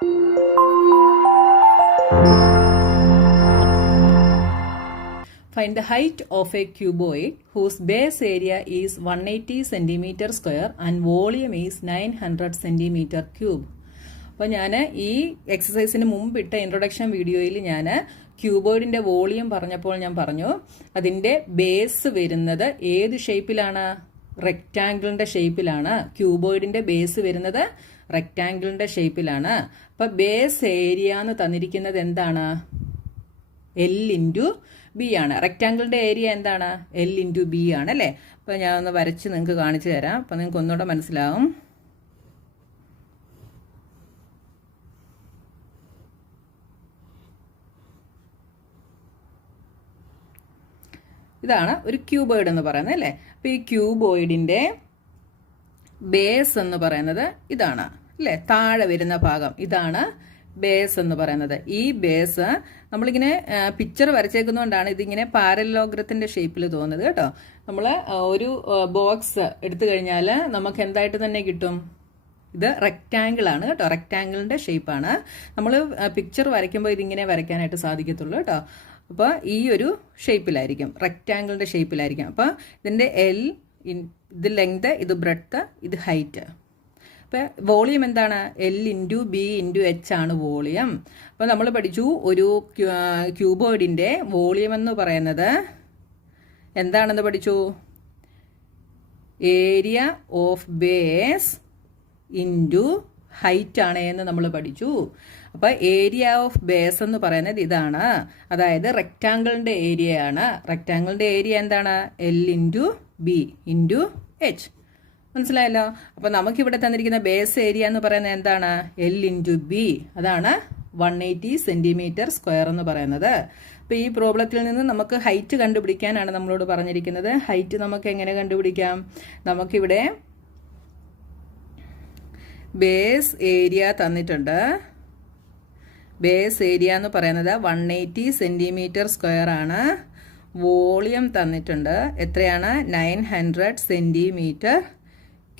Find the height of a cuboid whose base area is 180 cm square and volume is 900 cm cube. അപ്പോൾ ഞാൻ ഈ എക്സസൈസിന് മുമ്പിട്ട introduction വീഡിയോയിൽ ഞാൻ ക്യൂബോയിഡിൻ്റെ volume പറഞ്ഞപ്പോൾ ഞാൻ പറഞ്ഞു അതിൻ്റെ ബേസ് വരുന്നത് ഏത് ഷേപ്പിലാണ്? റെക്റ്റാങ്കിളിൻ്റെ ഷേപ്പിലാണ്. ക്യൂബോയിഡിൻ്റെ ബേസ് വരുന്നത് റെക്റ്റാങ്കിളിൻ്റെ ഷേപ്പിലാണ്. അപ്പോൾ ബേസ് ഏരിയ എന്ന് തന്നിരിക്കുന്നത് എന്താണ്? L/B ആണ്. റെക്റ്റാങ്കിളിൻ്റെ ഏരിയ എന്താണ്? L/B ആണ് അല്ലേ? അപ്പോൾ ഞാൻ ഒന്ന് വരച്ച് നിങ്ങൾക്ക് കാണിച്ചു തരാം. അപ്പോൾ നിങ്ങൾക്ക് ഒന്നുകൂടെ മനസ്സിലാവും. ഇതാണ് ഒരു ക്യൂബോയിഡ് എന്ന് പറയുന്നത് അല്ലേ? അപ്പോൾ ഈ ക്യൂബോയിഡിൻ്റെ ബേസ് എന്ന് പറയുന്നത് ഇതാണ് അല്ലേ? താഴെ വരുന്ന ഭാഗം ഇതാണ് ബേസ് എന്ന് പറയുന്നത്. ഈ ബേസ് നമ്മളിങ്ങനെ പിക്ചർ വരച്ചേക്കുന്നതുകൊണ്ടാണ് ഇതിങ്ങനെ പാരലോഗ്രത്തിൻ്റെ ഷേപ്പിൽ തോന്നുന്നത് കേട്ടോ. നമ്മൾ ഒരു ബോക്സ് എടുത്തു കഴിഞ്ഞാൽ നമുക്ക് എന്തായിട്ട് തന്നെ കിട്ടും? ഇത് റെക്റ്റാങ്കിൾ ആണ് കേട്ടോ. റെക്റ്റാങ്കിളിൻ്റെ ഷേപ്പാണ്. നമ്മൾ പിക്ചർ വരയ്ക്കുമ്പോൾ ഇതിങ്ങനെ വരയ്ക്കാനായിട്ട് സാധിക്കത്തുള്ളൂ കേട്ടോ. അപ്പോൾ ഈ ഒരു ഷേപ്പിലായിരിക്കും, റെക്റ്റാങ്കിളിൻ്റെ ഷേപ്പിലായിരിക്കും. അപ്പോൾ ഇതിൻ്റെ ഇത് ലെങ്ത്, ഇത് ബ്രെഡ്ത്ത്, ഇത് ഹൈറ്റ്. അപ്പോൾ വോളിയം എന്താണ്? L/B/H ആണ് വോളിയം. അപ്പോൾ നമ്മൾ പഠിച്ചു ഒരു ക്യൂബോയിഡിൻ്റെ വോളിയം എന്ന് പറയുന്നത് എന്താണെന്ന് പഠിച്ചു? Area of base into height ആണ് എന്ന് നമ്മൾ പഠിച്ചു. അപ്പോൾ ഏരിയ ഓഫ് ബേസ് എന്ന് പറയുന്നത് ഇതാണ്. അതായത് റെക്റ്റാങ്കിളിൻ്റെ ഏരിയ ആണ്. റെക്റ്റാങ്കിളിൻ്റെ ഏരിയ എന്താണ്? L/B/H. മനസ്സിലായല്ലോ? അപ്പോൾ നമുക്കിവിടെ തന്നിരിക്കുന്ന ബേസ് ഏരിയ എന്ന് പറയുന്നത് എന്താണ്? L/B. അതാണ് 180 സെൻറ്റിമീറ്റർ സ്ക്വയർ എന്ന് പറയുന്നത്. അപ്പോൾ ഈ പ്രോബ്ലത്തിൽ നിന്ന് നമുക്ക് ഹൈറ്റ് കണ്ടുപിടിക്കാനാണ് നമ്മളോട് പറഞ്ഞിരിക്കുന്നത്. ഹൈറ്റ് നമുക്ക് എങ്ങനെ കണ്ടുപിടിക്കാം? നമുക്കിവിടെ ബേസ് ഏരിയ തന്നിട്ടുണ്ട്. ബേസ് ഏരിയ എന്ന് പറയുന്നത് 180 സെൻറ്റിമീറ്റർ സ്ക്വയർ ആണ്. വോളിയം തന്നിട്ടുണ്ട്. എത്രയാണ്? 900 സെൻറ്റിമീറ്റർ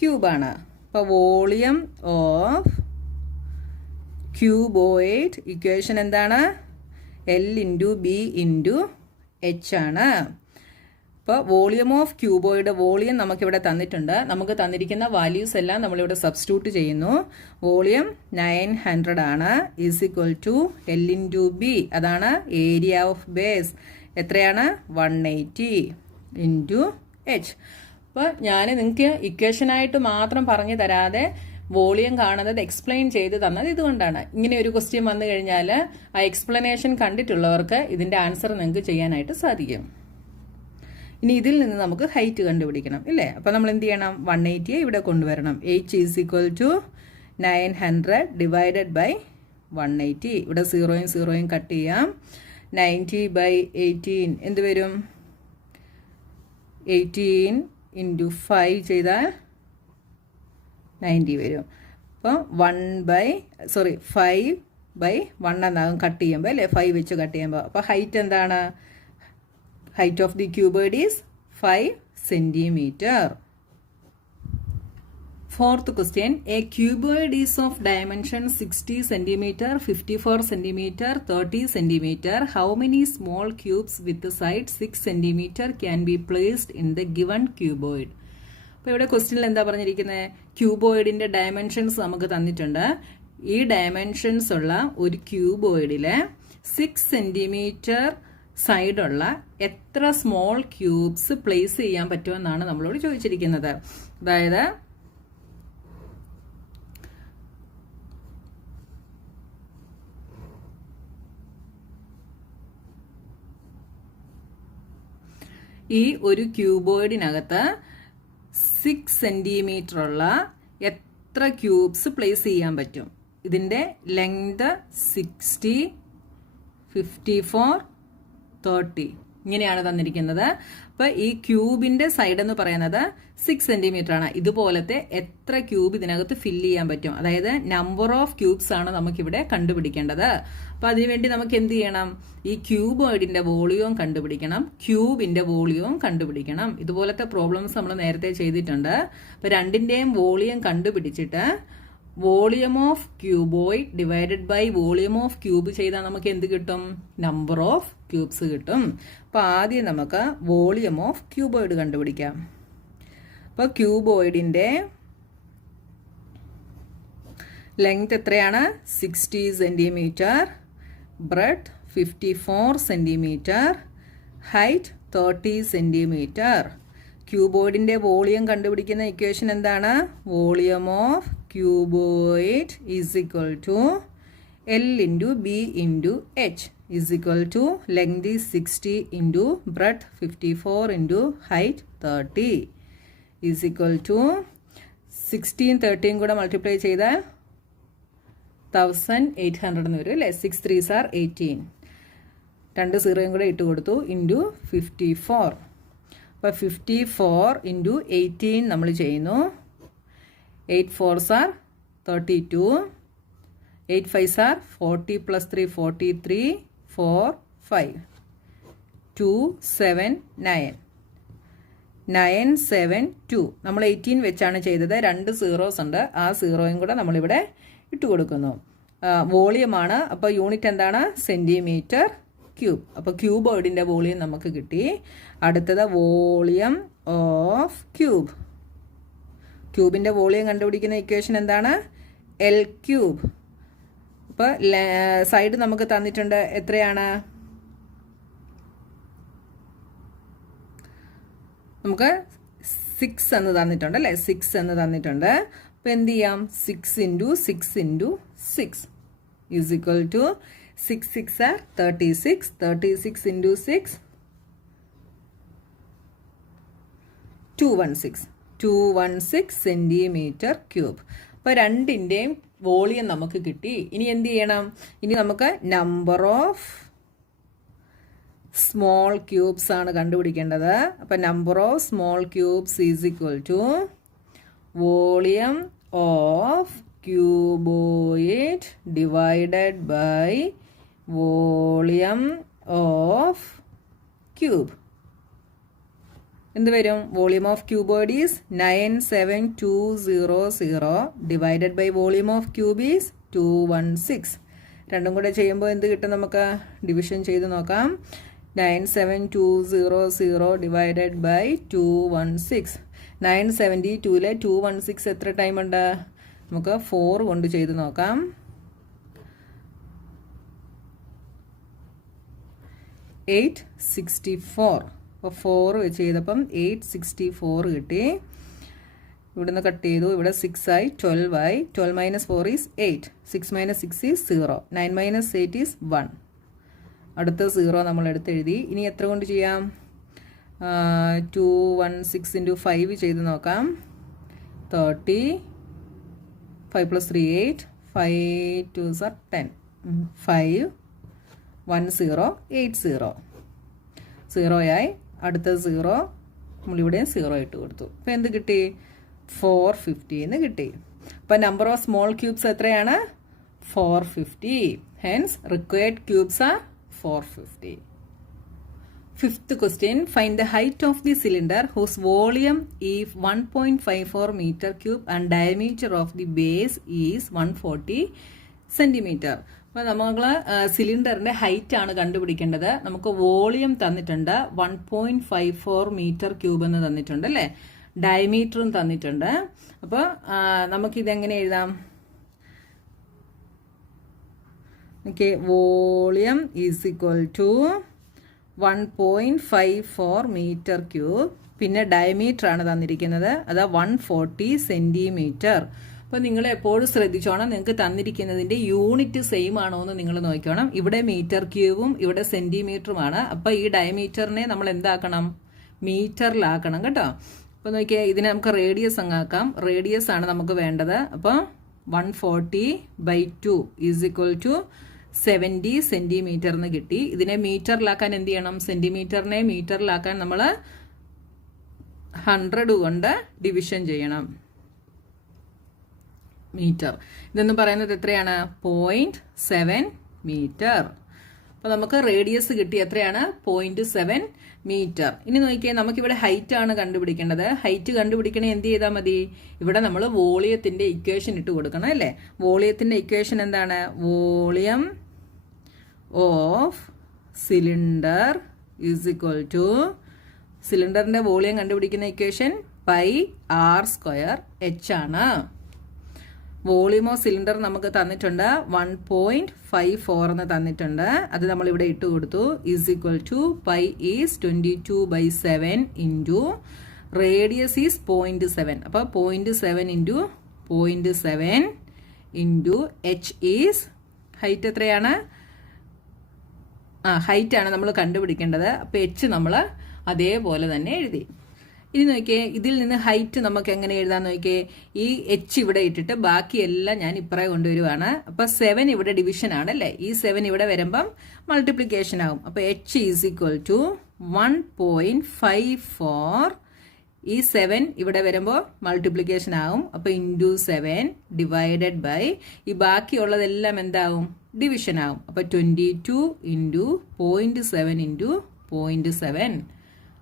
ക്യൂബാണ്. അപ്പോൾ വോളിയം ഓഫ് ക്യൂബോയിഡ് ഇക്വേഷൻ എന്താണ്? L/B/H ആണ്. അപ്പോൾ വോളിയം ഓഫ് ക്യൂബോയിഡ് വോളിയം നമുക്കിവിടെ തന്നിട്ടുണ്ട്. നമുക്ക് തന്നിരിക്കുന്ന വാല്യൂസ് എല്ലാം നമ്മളിവിടെ സബ്സ്റ്റിറ്റ്യൂട്ട് ചെയ്യുന്നു. വോളിയം 900 ആണ്, ഈസ് ഈക്വൽ ടു L/B. അതാണ് ഏരിയ ഓഫ് ബേസ്. എത്രയാണ്? 180 ഇൻറ്റു H. അപ്പോൾ ഞാൻ നിങ്ങൾക്ക് ഇക്വേഷനായിട്ട് മാത്രം പറഞ്ഞു തരാതെ വോളിയം കാണുന്നത് എക്സ്പ്ലെയിൻ ചെയ്ത് തന്നത് ഇതുകൊണ്ടാണ്. ഇങ്ങനെ ഒരു ക്വസ്റ്റ്യൻ വന്നു കഴിഞ്ഞാൽ ആ എക്സ്പ്ലനേഷൻ കണ്ടിട്ടുള്ളവർക്ക് ഇതിൻ്റെ ആൻസർ നിങ്ങൾക്ക് ചെയ്യാനായിട്ട് സാധിക്കും. ഇനി ഇതിൽ നിന്ന് നമുക്ക് ഹൈറ്റ് കണ്ടുപിടിക്കണം ഇല്ലേ? അപ്പോൾ നമ്മൾ എന്ത് ചെയ്യണം? 180 ഇവിടെ കൊണ്ടുവരണം. H is equal to 900 divided by 180. ഇവിടെ 0 കട്ട് ചെയ്യാം. 90/18 എന്ത് വരും? 18 ഇൻറ്റു 5 ചെയ്താൽ 90 വരും. അപ്പോൾ 5/1 എന്നാകും കട്ട് ചെയ്യുമ്പോൾ അല്ലേ? 5 വെച്ച് കട്ട് ചെയ്യുമ്പോൾ. അപ്പോൾ ഹൈറ്റ് എന്താണ്? Height of the cuboid is 5 centimeter. Fourth question. A cuboid is of dimension 60 centimeter, 54 centimeter, 30 centimeter. How many small cubes with the side 6 centimeter can be placed in the given cuboid? അപ്പോൾ ഇവിടെ ക്വസ്റ്റ്യനിൽ എന്താ പറഞ്ഞിരിക്കുന്നത്? ക്യൂബോയിഡിൻ്റെ dimensions നമുക്ക് തന്നിട്ടുണ്ട്. ഈ dimensions ഉള്ള ഒരു ക്യൂബോയിഡിൽ 6 സെൻറ്റിമീറ്റർ സൈഡുള്ള എത്ര സ്മോൾ ക്യൂബ്സ് പ്ലേസ് ചെയ്യാൻ പറ്റുമെന്നാണ് നമ്മളോട് ചോദിച്ചിരിക്കുന്നത്. അതായത് ഈ ഒരു ക്യൂബോയിഡിനകത്ത് 6 സെൻറ്റിമീറ്റർ ഉള്ള എത്ര ക്യൂബ്സ് പ്ലേസ് ചെയ്യാൻ പറ്റും? ഇതിൻ്റെ ലെങ്ത് 60, 54, 30 ഇങ്ങനെയാണ് തന്നിരിക്കുന്നത്. അപ്പോൾ ഈ ക്യൂബിൻ്റെ സൈഡ് എന്ന് പറയുന്നത് 6 സെൻറ്റിമീറ്റർ ആണ്. ഇതുപോലത്തെ എത്ര ക്യൂബ് ഇതിനകത്ത് ഫില്ല് ചെയ്യാൻ പറ്റും? അതായത് നമ്പർ ഓഫ് ക്യൂബ്സ് ആണ് നമുക്കിവിടെ കണ്ടുപിടിക്കേണ്ടത്. അപ്പോൾ അതിനുവേണ്ടി നമുക്ക് എന്ത് ചെയ്യണം? ഈ ക്യൂബോയിഡിൻ്റെ വോളിയവും കണ്ടുപിടിക്കണം, ക്യൂബിൻ്റെ വോളിയവും കണ്ടുപിടിക്കണം. ഇതുപോലത്തെ പ്രോബ്ലംസ് നമ്മൾ നേരത്തെ ചെയ്തിട്ടുണ്ട്. അപ്പോൾ രണ്ടിൻ്റെയും വോളിയം കണ്ടുപിടിച്ചിട്ട് volume of cuboid divided by volume of cube ചെയ്താൽ നമുക്ക് എന്ത് കിട്ടും? നമ്പർ ഓഫ് ക്യൂബ്സ് കിട്ടും. അപ്പോൾ ആദ്യം നമുക്ക് വോളിയം ഓഫ് ക്യൂബോയിഡ് കണ്ടുപിടിക്കാം. അപ്പോൾ ക്യൂബോയിഡിൻ്റെ ലെങ്ത് എത്രയാണ്? 60 centimetre, breadth 54 centimetre, height 30 centimetre. ക്യൂബോയിഡിൻ്റെ വോളിയം കണ്ടുപിടിക്കുന്ന ഇക്വേഷൻ എന്താണ്? Volume of cuboid is equal to L into B into H is equal to length is 60 into breadth 54 into height 30 is equal to 16 13 കൂടെ multiply ചെയ്താൽ 1800 എന്ന് വരും അല്ലേ? 6 3s are 18. 2 സീറോയും കൂടെ ഇട്ട് കൊടുത്തു ഇൻറ്റു 54. അപ്പോൾ 54 ഇൻറ്റു 18 നമ്മൾ ചെയ്യുന്നു. 8 4s are 32. 8 5s are 40 plus 3 43 4 5 2 7 9 9 7 2. നമ്മൾ 18 വെച്ചാണ് ചെയ്തത്. 2 സീറോസ് ഉണ്ട്. ആ സീറോയും കൂടെ നമ്മളിവിടെ ഇട്ട് കൊടുക്കുന്നു. വോളിയമാണ്. അപ്പോൾ യൂണിറ്റ് എന്താണ്? Centimetre cube. അപ്പോൾ ക്യൂബോയിഡിൻ്റെ വോളിയം നമുക്ക് കിട്ടി. അടുത്തത് വോളിയം ഓഫ് ക്യൂബ്. ക്യൂബിൻ്റെ വോളിയം കണ്ടുപിടിക്കുന്ന ഇക്വേഷൻ എന്താണ്? L cube. അപ്പോൾ സൈഡ് നമുക്ക് തന്നിട്ടുണ്ട്. എത്രയാണ്? നമുക്ക് 6 എന്ന് തന്നിട്ടുണ്ട് അല്ലേ? 6 എന്ന് തന്നിട്ടുണ്ട്. അപ്പോൾ എന്ത് ചെയ്യാം? 6 into 6 into 6 is equal to 6 6 are 36. 36 into 6 216 centimetre cube. അപ്പോൾ രണ്ടിൻ്റെയും വോളിയം നമുക്ക് കിട്ടി. ഇനി എന്ത് ചെയ്യണം? ഇനി നമുക്ക് നമ്പർ ഓഫ് സ്മോൾ ക്യൂബ്സ് ആണ് കണ്ടുപിടിക്കേണ്ടത്. അപ്പോൾ number of small cubes is equal to volume of cuboid divided by volume of cube. എന്ത് വരും? Volume of cuboid is 97200 divided by volume of cube is 216. രണ്ടും കൂടെ ചെയ്യുമ്പോൾ എന്ത് കിട്ടും? നമുക്ക് ഡിവിഷൻ ചെയ്ത് നോക്കാം. 97200 ഡിവൈഡഡ് ബൈ 216. 972-ലെ 216 എത്ര ടൈം ഉണ്ട്? നമുക്ക് 4 കൊണ്ട് ചെയ്ത് നോക്കാം. 864. അപ്പോൾ 4 വെച്ച് ചെയ്തപ്പം 864 കിട്ടി. ഇവിടുന്ന് കട്ട് ചെയ്തു. ഇവിടെ 6 ആയി 12 ആയി. 12 minus 4 is 8. 6 minus 6 is 0. 9 minus 8 is 1. അടുത്ത 0 നമ്മൾ എടുത്തെഴുതി. ഇനി എത്ര കൊണ്ട് ചെയ്യാം? 216 ഇൻറ്റു 5 ചെയ്ത് നോക്കാം. 30. 5 plus 3 8. 5 2s are 10. 5 1 0 8 0. 0 ആയി. അടുത്ത 0 നമ്മളിവിടെ 0 ഇട്ട് കൊടുത്തു. അപ്പോൾ എന്ത് കിട്ടി? 450 എന്ന് കിട്ടി. അപ്പോൾ നമ്പർ ഓഫ് സ്മോൾ ക്യൂബ്സ് എത്രയാണ്? 450. Hence required cubes are 450. Fifth question, find the height of the cylinder whose volume is 1.54 meter cube and diameter of the base is 140 centimeter. അപ്പോൾ നമ്മൾ സിലിണ്ടറിൻ്റെ ഹൈറ്റ് ആണ് കണ്ടുപിടിക്കേണ്ടത്. നമുക്ക് വോളിയം തന്നിട്ടുണ്ട് 1.54 മീറ്റർ ക്യൂബ് എന്ന് തന്നിട്ടുണ്ട് അല്ലേ? ഡയമീറ്ററും തന്നിട്ടുണ്ട്. അപ്പോൾ നമുക്കിതെങ്ങനെ എഴുതാം? Okay, volume is equal to 1.54 metre cube. പിന്നെ ഡയമീറ്റർ ആണ് തന്നിരിക്കുന്നത്. അതാ 140 സെൻറ്റിമീറ്റർ. അപ്പോൾ നിങ്ങൾ എപ്പോഴും ശ്രദ്ധിച്ചോണം, നിങ്ങൾക്ക് തന്നിരിക്കുന്നതിൻ്റെ യൂണിറ്റ് സെയിം ആണോ എന്ന് നിങ്ങൾ നോക്കണം. ഇവിടെ മീറ്റർ ക്യൂബും ഇവിടെ സെൻറ്റിമീറ്ററുമാണ്. അപ്പോൾ ഈ ഡയമീറ്ററിനെ നമ്മൾ എന്താക്കണം? മീറ്ററിലാക്കണം കേട്ടോ. അപ്പോൾ നോക്കിയാൽ ഇതിനെ നമുക്ക് റേഡിയസ് അങ്ങാക്കാം. റേഡിയസ് ആണ് നമുക്ക് വേണ്ടത്. അപ്പോൾ 140/2 ഈസ് ഈക്വൽ ടു 70 സെൻറ്റിമീറ്റർ എന്ന് കിട്ടി. ഇതിനെ മീറ്ററിലാക്കാൻ എന്ത് ചെയ്യണം? സെൻറ്റിമീറ്ററിനെ മീറ്ററിലാക്കാൻ നമ്മൾ 100 കൊണ്ട് ഡിവിഷൻ ചെയ്യണം. മീറ്റർ ഇതെന്ന് പറയുന്നത് എത്രയാണ്? 0.7 മീറ്റർ. അപ്പോൾ നമുക്ക് റേഡിയസ് കിട്ടി എത്രയാണ് 0.7 മീറ്റർ. ഇനി നോക്കിയാൽ നമുക്കിവിടെ ഹൈറ്റ് ആണ് കണ്ടുപിടിക്കേണ്ടത്. ഹൈറ്റ് കണ്ടുപിടിക്കണേ എന്ത് ചെയ്താൽ മതി? ഇവിടെ നമ്മൾ വോളിയത്തിന്റെ ഇക്വേഷൻ ഇട്ട് കൊടുക്കണം അല്ലേ? വോളിയത്തിന്റെ ഇക്വേഷൻ എന്താണ്? Volume of cylinder is equal to സിലിണ്ടറിന്റെ വോളിയം കണ്ടുപിടിക്കുന്ന ഇക്വേഷൻ πr²h ആണ്. വോളിയം ഓഫ് സിലിണ്ടർ നമുക്ക് തന്നിട്ടുണ്ട് 1.54 എന്ന് തന്നിട്ടുണ്ട്. അത് നമ്മൾ ഇവിടെ ഇട്ട് കൊടുത്തു. Is equal to pi is 22/7 into radius is 0.7. അപ്പോൾ 0.7 into 0.7 into H is height എത്രയാണ്? ഹൈറ്റ് ആണ് നമ്മൾ കണ്ടുപിടിക്കേണ്ടത്. അപ്പോൾ എച്ച് നമ്മൾ അതേപോലെ തന്നെ എഴുതി. ഇനി നോക്കിയേ, ഇതിൽ നിന്ന് ഹൈറ്റ് നമുക്ക് എങ്ങനെ എഴുതാൻ നോക്കിയേ. ഈ എച്ച് ഇവിടെ ഇട്ടിട്ട് ബാക്കിയെല്ലാം ഞാൻ ഇപ്പറേ കൊണ്ടുവരുവാണ്. അപ്പൊ 7 ഇവിടെ ഡിവിഷൻ ആണല്ലേ, ഈ 7 ഇവിടെ വരുമ്പം മൾട്ടിപ്ലിക്കേഷൻ ആകും. അപ്പൊ എച്ച് ഈസ് ഈക്വൽ ടു 1.54. ഈ 7 ഇവിടെ വരുമ്പോൾ മൾട്ടിപ്ലിക്കേഷൻ ആകും. അപ്പൊ ഇൻറ്റു 7 ഡിവൈഡഡ് ബൈ ഈ ബാക്കിയുള്ളതെല്ലാം എന്താവും? ഡിവിഷൻ ആകും. അപ്പൊ 22 ഇൻറ്റു 0.7 ഇൻറ്റു 0.7.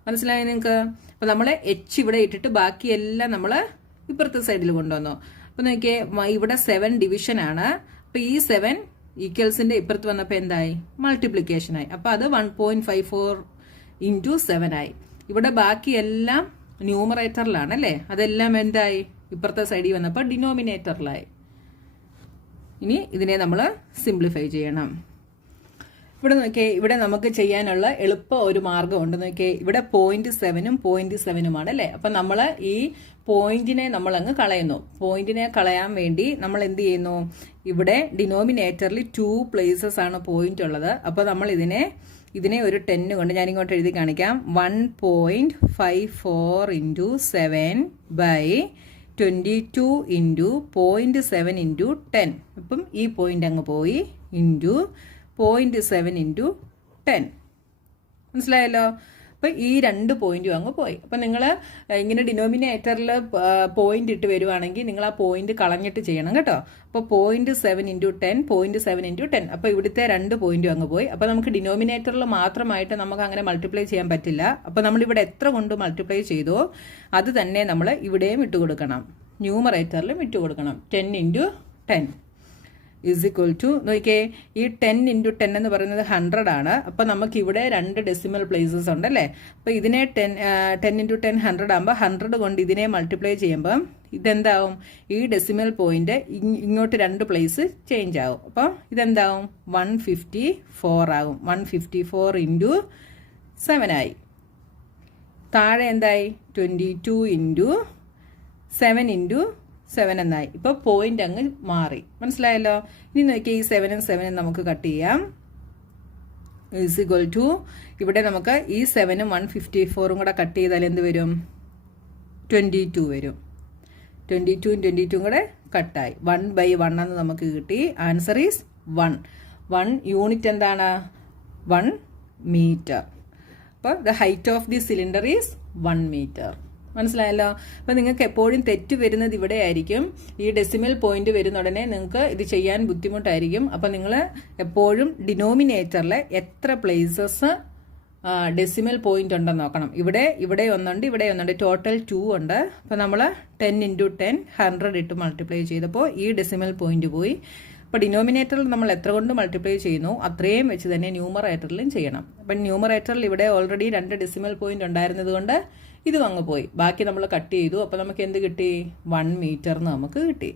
മനസ്സിലായോ നിങ്ങൾക്ക്? അപ്പൊ നമ്മൾ എച്ച് ഇവിടെ ഇട്ടിട്ട് ബാക്കിയെല്ലാം നമ്മൾ ഇപ്പുറത്തെ സൈഡിൽ കൊണ്ടുവന്നു. അപ്പൊ നോക്കിയേ, ഇവിടെ 7 ഡിവിഷൻ ആണ്. അപ്പൊ ഈ 7 ഈക്വൽസിന്റെ ഇപ്പുറത്ത് വന്നപ്പോൾ എന്തായി? മൾട്ടിപ്ലിക്കേഷൻ ആയി. അപ്പൊ അത് 1.54 ഇൻറ്റു 7 ആയി. ഇവിടെ ബാക്കിയെല്ലാം ന്യൂമറേറ്ററിലാണ് അല്ലേ? അതെല്ലാം എന്തായി? ഇപ്പുറത്തെ സൈഡിൽ വന്നപ്പോൾ ഡിനോമിനേറ്ററിലായി. ഇനി ഇതിനെ നമ്മൾ സിംപ്ലിഫൈ ചെയ്യണം. ഇവിടെ നോക്കിയേ, ഇവിടെ നമുക്ക് ചെയ്യാനുള്ള എളുപ്പ ഒരു മാർഗ്ഗമുണ്ട്. നോക്കിയേ, ഇവിടെ 0.7 0.7 അല്ലേ? അപ്പൊ നമ്മൾ ഈ പോയിന്റിനെ നമ്മൾ അങ്ങ് കളയുന്നു. പോയിന്റിനെ കളയാൻ വേണ്ടി നമ്മൾ എന്ത് ചെയ്യുന്നു? ഇവിടെ ഡിനോമിനേറ്ററിൽ 2 പ്ലേസസ് ആണ് പോയിന്റ് ഉള്ളത്. അപ്പൊ നമ്മൾ ഇതിനെ ഒരു 10 കൊണ്ട് ഞാൻ ഇങ്ങോട്ട് എഴുതി കാണിക്കാം. 1.54 ഇൻറ്റു 7 ബൈ 22 ഇൻറ്റു 0.7 ഇൻറ്റു 10. അപ്പം ഈ പോയിന്റ് അങ്ങ് പോയി. Into 0.7 into 10. മനസ്സിലായല്ലോ? അപ്പം ഈ 2 പോയിന്റും അങ്ങ് പോയി. അപ്പം നിങ്ങൾ ഇങ്ങനെ ഡിനോമിനേറ്ററിൽ പോയിന്റ് ഇട്ട് വരുവാണെങ്കിൽ നിങ്ങൾ ആ പോയിന്റ് കളഞ്ഞിട്ട് ചെയ്യണം കേട്ടോ. അപ്പോൾ 0.7 ഇൻറ്റു 10 0.7 ഇൻറ്റു 10. അപ്പോൾ ഇവിടുത്തെ 2 പോയിന്റും അങ്ങ് പോയി. അപ്പോൾ നമുക്ക് ഡിനോമിനേറ്ററിൽ മാത്രമായിട്ട് നമുക്ക് അങ്ങനെ മൾട്ടിപ്ലൈ ചെയ്യാൻ പറ്റില്ല. അപ്പോൾ നമ്മളിവിടെ എത്ര കൊണ്ട് മൾട്ടിപ്ലൈ ചെയ്തോ അത് തന്നെ നമ്മൾ ഇവിടെയും ഇട്ട് കൊടുക്കണം, ന്യൂമറേറ്ററിലും ഇട്ട് കൊടുക്കണം. 10 ഇൻറ്റു 10 ഈസ് ഈക്വൽ ടു നോക്കിയേ, ഈ 10 ഇൻറ്റു 10 എന്ന് പറയുന്നത് 100 ആണ്. അപ്പം നമുക്ക് ഇവിടെ 2 ഡെസിമൽ പ്ലേസസ് ഉണ്ടല്ലേ? അപ്പം ഇതിനെ 10 ഇൻറ്റു 10 100 ആകുമ്പോൾ 100 കൊണ്ട് ഇതിനെ മൾട്ടിപ്ലൈ ചെയ്യുമ്പം ഇതെന്താവും? ഈ ഡെസിമൽ പോയിന്റ് ഇങ്ങോട്ട് 2 പ്ലേസ് ചേഞ്ച് ആവും. അപ്പം ഇതെന്താവും? 154 ആകും. 154 ഇൻറ്റു 7 ആയി. താഴെ എന്തായി? 22 ഇൻറ്റു 7 ഇൻറ്റു 7 എന്നായി. ഇപ്പൊ പോയിന്റ് അങ്ങ് മാറി. മനസ്സിലായല്ലോ? ഇനി നോക്കിയാൽ ഈ 7 നമുക്ക് കട്ട് ചെയ്യാം. ഈസ് ഈക്വൽ ടു ഇവിടെ നമുക്ക് ഈ 7 154 കൂടെ കട്ട് ചെയ്താൽ എന്ത് വരും? 22 വരും. 22 22 കൂടെ കട്ടായി. 1/1 എന്ന് നമുക്ക് കിട്ടി. Answer is 1. 1 യൂണിറ്റ് എന്താണ്? 1 മീറ്റർ. അപ്പോൾ the height of the cylinder is 1 metre. മനസ്സിലായല്ലോ? അപ്പം നിങ്ങൾക്ക് എപ്പോഴും തെറ്റ് വരുന്നത് ഇവിടെ ആയിരിക്കും. ഈ ഡെസിമൽ പോയിന്റ് വരുന്ന ഉടനെ നിങ്ങൾക്ക് ഇത് ചെയ്യാൻ ബുദ്ധിമുട്ടായിരിക്കും. അപ്പം നിങ്ങൾ എപ്പോഴും ഡിനോമിനേറ്ററിൽ എത്ര പ്ലേസസ് ഡെസിമൽ പോയിന്റ് ഉണ്ടെന്ന് നോക്കണം. ഇവിടെ ഒന്നുണ്ട്, ഇവിടെ ഒന്നുണ്ട്, ടോട്ടൽ 2 ഉണ്ട്. അപ്പം നമ്മൾ 10 ഇൻറ്റു 10 100 ഇട്ട് മൾട്ടിപ്ലൈ ചെയ്തപ്പോൾ ഈ ഡെസിമൽ പോയിന്റ് പോയി. അപ്പോൾ ഡിനോമിനേറ്ററിൽ നമ്മൾ എത്ര കൊണ്ട് മൾട്ടിപ്ലൈ ചെയ്യുന്നു അത്രയും വെച്ച് തന്നെ ന്യൂമറേറ്ററിലും ചെയ്യണം. അപ്പം ന്യൂമറേറ്ററിൽ ഇവിടെ ഓൾറെഡി 2 ഡെസിമൽ പോയിന്റ് ഉണ്ടായിരുന്നത് കൊണ്ട് ഇതും അങ്ങ് പോയി. ബാക്കി നമ്മൾ കട്ട് ചെയ്തു. അപ്പോൾ നമുക്ക് എന്ത് കിട്ടി? 1 മീറ്റർ എന്ന് നമുക്ക് കിട്ടി.